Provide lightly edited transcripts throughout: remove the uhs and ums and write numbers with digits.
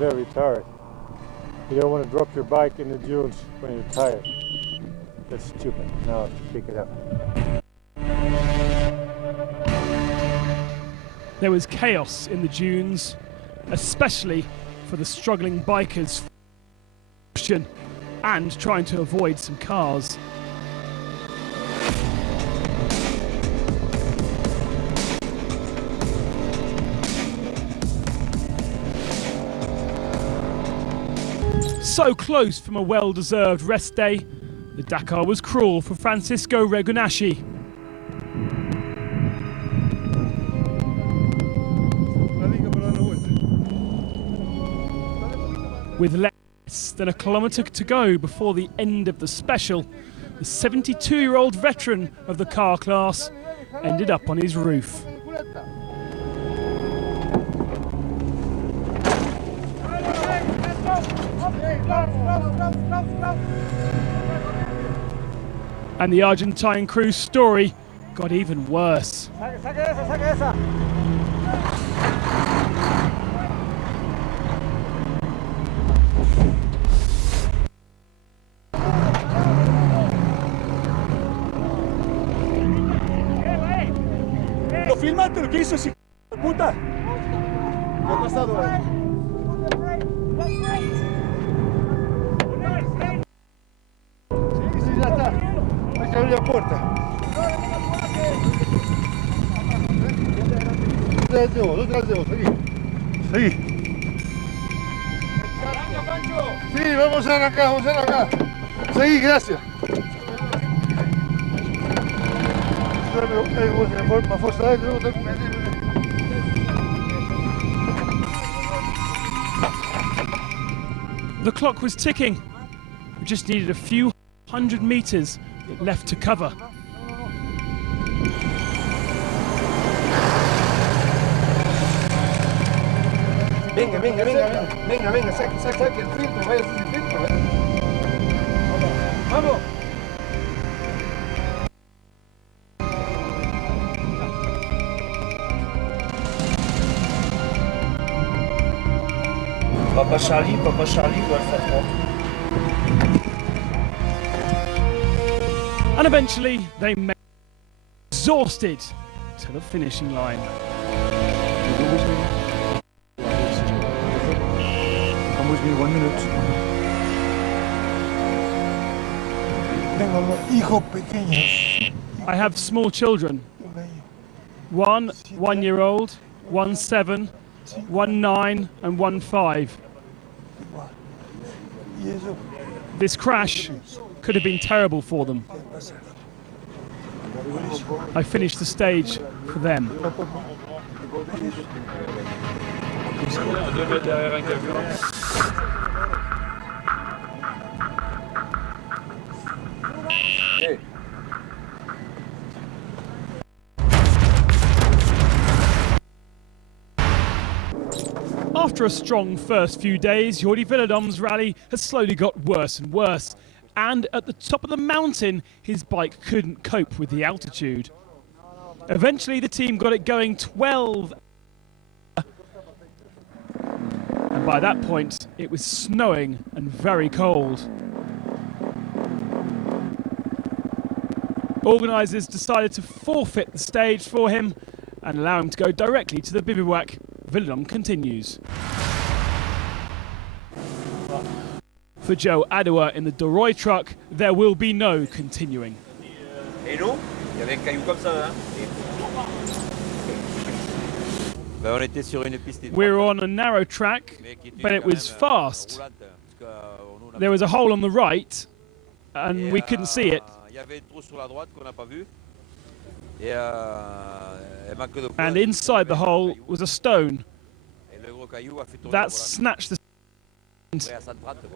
very tired. You don't want to drop your bike in the dunes when you're tired. That's stupid. Now I have to pick it up. There was chaos in the dunes, especially for the struggling bikers and trying to avoid some cars. So close from a well-deserved rest day, the Dakar was cruel for Francisco Regunashi. With less than a kilometre to go before the end of the special, the 72-year-old veteran of the car class ended up on his roof. And the Argentine crew's story got even worse. Lo filmaste lo que hizo ese puta. ¿Qué ha pasado ahí? Sí, ya está. Hay que abrir la puerta. Detrás de vos, seguí. Sí, vamos a arrancar, Seguí, gracias. The clock was ticking. We just needed a few hundred meters left to cover. Venga, saque el filtro, vaya a hacer el filtro. Vamos. Papa Charlie, Alpha 3. And eventually they made exhausted to the finishing line. Vamos bien, 1 minute. Tengo hijos pequeños. I have small children. One 1-year-old, 1 7, 1 9, and 1 5. This crash could have been terrible for them. I finished the stage for them. After a strong first few days, Jordi Villadóm's rally has slowly got worse and worse. And at the top of the mountain, his bike couldn't cope with the altitude. Eventually, the team got it going 12. And by that point, it was snowing and very cold. Organisers decided to forfeit the stage for him and allow him to go directly to the bivouac. Villadóm continues. For Joe Adoua in the Doroy truck, there will be no continuing. We were on a narrow track, but it was fast. There was a hole on the right, and we couldn't see it. And inside the hole was a stone that snatched the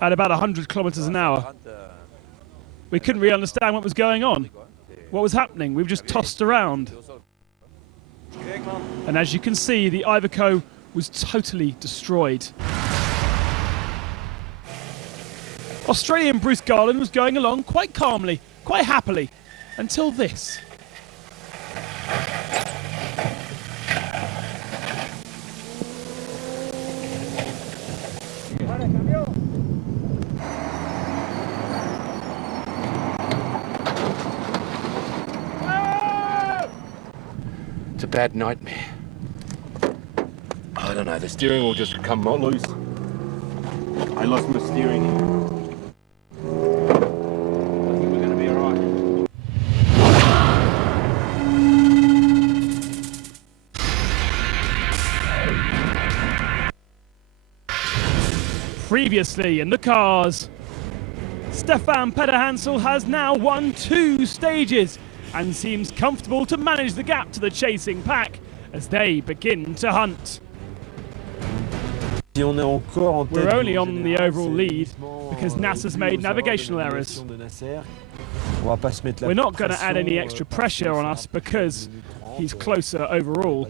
at about 100 kilometers an hour. We couldn't really understand what was going on, what was happening. We were just tossed around. And as you can see, the Iveco was totally destroyed. Australian Bruce Garland was going along quite calmly, quite happily, until this. It's a bad nightmare. I don't know, the steering wheel just come loose. I lost my steering. I think we're going to be all right. Previously in the cars, Stefan Pederhansel has now won 2 stages and seems comfortable to manage the gap to the chasing pack as they begin to hunt. We're only on the overall lead because Nasser's made navigational errors. We're not going to add any extra pressure on us because he's closer overall.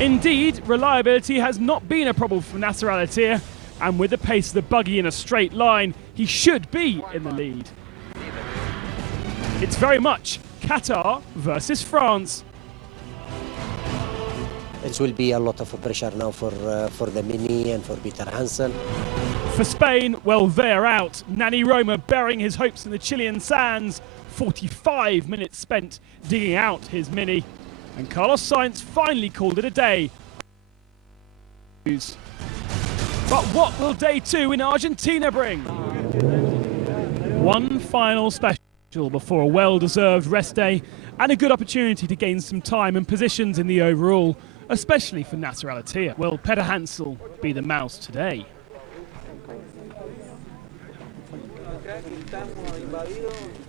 Indeed, reliability has not been a problem for Nasser Al-Attiyah, and with the pace of the buggy in a straight line, he should be in the lead. It's very much Qatar versus France. It will be a lot of pressure now for the Mini and for Pederhansel. For Spain, well, they're out. Nani Roma burying his hopes in the Chilean sands. 45 minutes spent digging out his Mini. And Carlos Sainz finally called it a day. But what will day 2 in Argentina bring? One final special before a well-deserved rest day and a good opportunity to gain some time and positions in the overall, especially for Nasser Al-Attiyah. Will Pederhansel be the mouse today?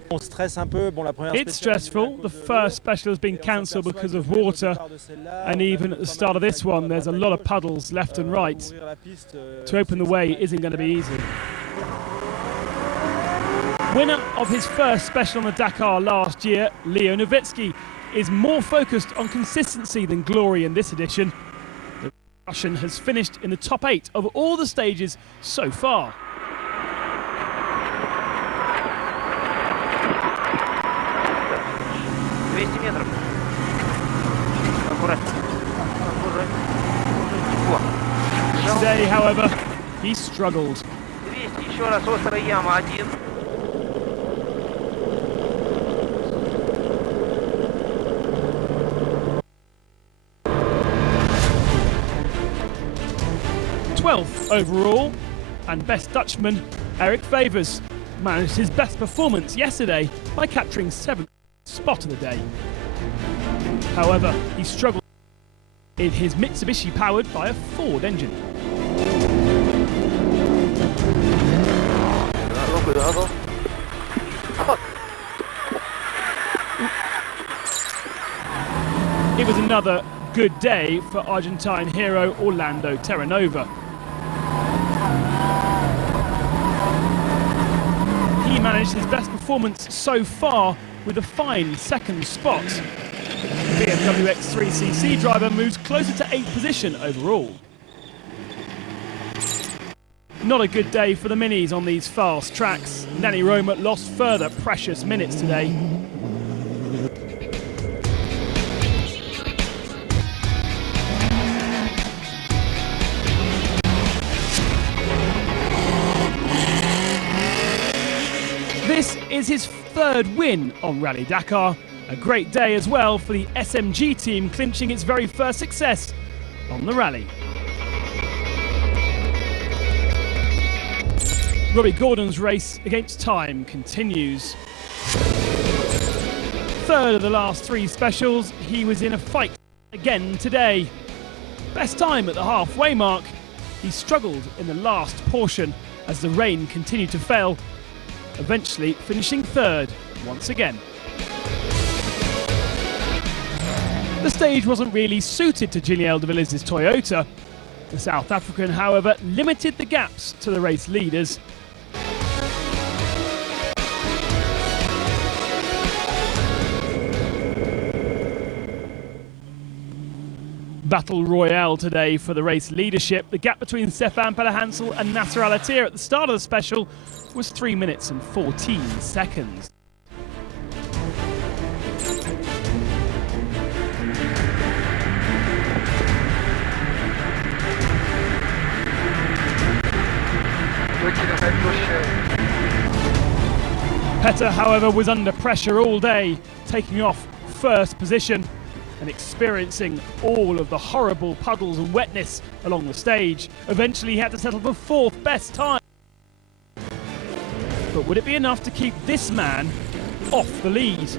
It's stressful. The first special has been cancelled because of water, and even at the start of this one there's a lot of puddles left and right. To open the way isn't going to be easy. Winner of his first special on the Dakar last year, Leo Novitsky, is more focused on consistency than glory in this edition. The Russian has finished in the top 8 of all the stages so far. Today, however, he struggled. Overall, and best Dutchman Eric Favors managed his best performance yesterday by capturing 7th spot of the day. However, he struggled in his Mitsubishi powered by a Ford engine. It was another good day for Argentine hero Orlando Terranova. He managed his best performance so far with a fine 2nd spot. The BMW X3CC driver moves closer to 8th position overall. Not a good day for the Minis on these fast tracks. Nani Roma lost further precious minutes today. This is his 3rd win on Rally Dakar. A great day as well for the SMG team, clinching its very first success on the rally. Robbie Gordon's race against time continues. 3rd of the last 3 specials, he was in a fight again today. Best time at the halfway mark. He struggled in the last portion as the rain continued to fail, eventually finishing 3rd once again. The stage wasn't really suited to Giniel de Villiers' Toyota. The South African, however, limited the gaps to the race leaders. Battle royale today for the race leadership. The gap between Stefan Pederhansel and Nasser Al-Attiyah at the start of the special was 3 minutes and 14 seconds. Petter, however, was under pressure all day, taking off first position and experiencing all of the horrible puddles and wetness along the stage. Eventually he had to settle for fourth best time. But would it be enough to keep this man off the lead?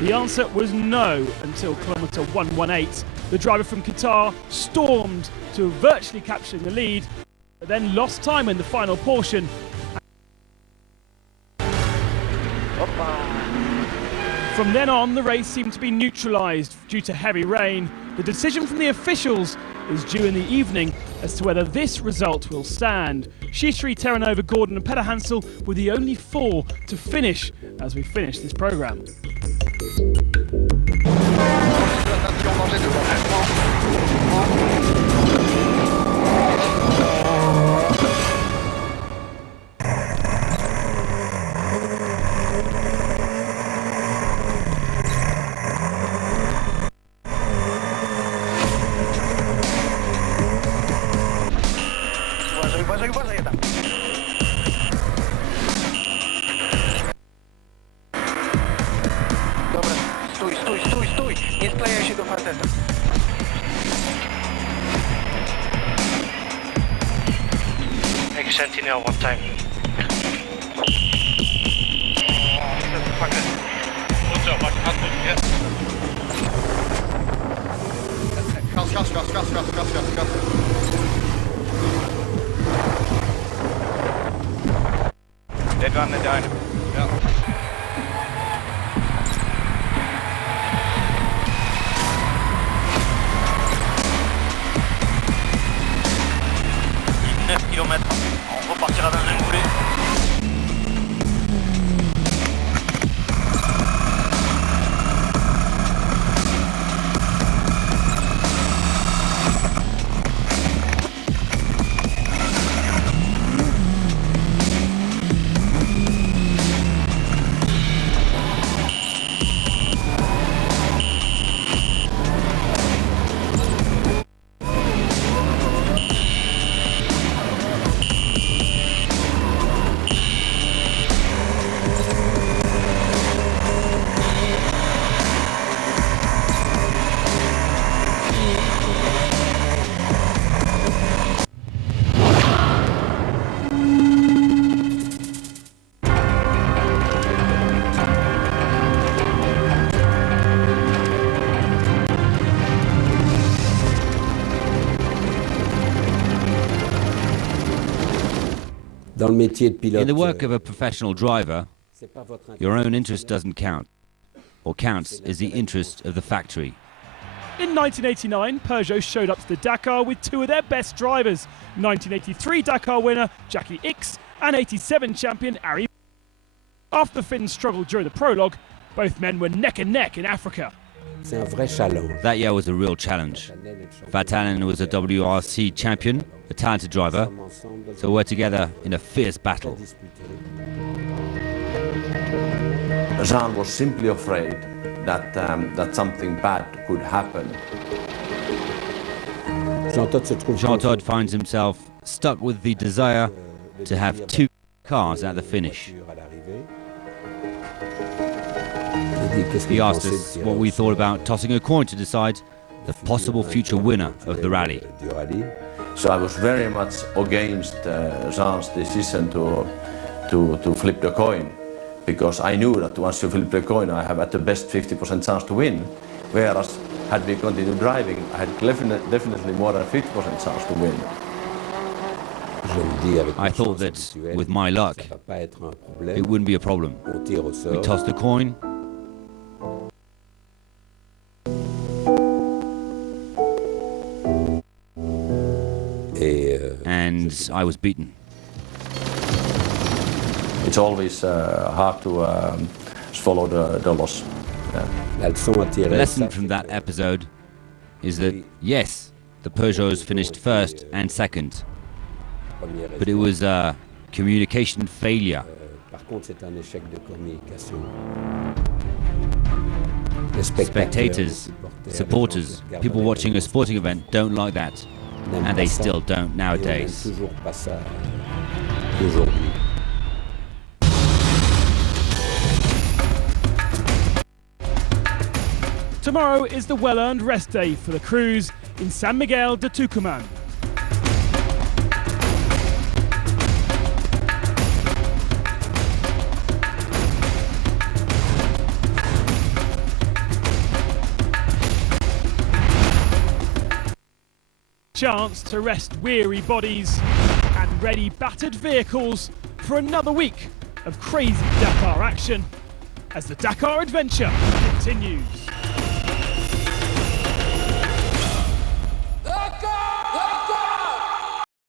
The answer was no until kilometre 118. The driver from Qatar stormed to virtually capturing the lead, but then lost time in the final portion. From then on, the race seemed to be neutralised due to heavy rain. The decision from the officials is due in the evening as to whether this result will stand. Shitri, Terranova, Gordon and Petter Hansel were the only four to finish as we finish this programme. Stój, nie sklejaj się do faceta. Make sentinel one time. What's up, like nothing, yeah? Gas. Dead one, down. Yeah. On repartira dans un boulet. In the work of a professional driver, your own interest doesn't count. What counts is the interest of the factory. In 1989, Peugeot showed up to the Dakar with two of their best drivers, 1983 Dakar winner Jackie Ickx and 87 champion Ari. After the Finns struggled during the prologue, both men were neck and neck in Africa. That year was a real challenge. Vatanen was a WRC champion, a talented driver, so we're together in a fierce battle. Jean was simply afraid that, that something bad could happen. Jean-Todt finds himself stuck with the desire to have two cars at the finish. He asked us what we thought about tossing a coin to decide the possible future winner of the rally. So I was very much against Jean's decision to flip the coin, because I knew that once you flip the coin I have at the best 50% chance to win, whereas had we continued driving I had definitely more than 50% chance to win. I thought that with my luck it wouldn't be a problem. We tossed the coin. And I was beaten. It's always hard to swallow the loss. Yeah. The lesson from that episode is that, yes, the Peugeots finished first and second, but it was a communication failure. Spectators, supporters, people watching a sporting event don't like that. And they still don't nowadays. Tomorrow is the well-earned rest day for the crews in San Miguel de Tucumán. Chance to rest weary bodies and ready battered vehicles for another week of crazy Dakar action as the Dakar adventure continues.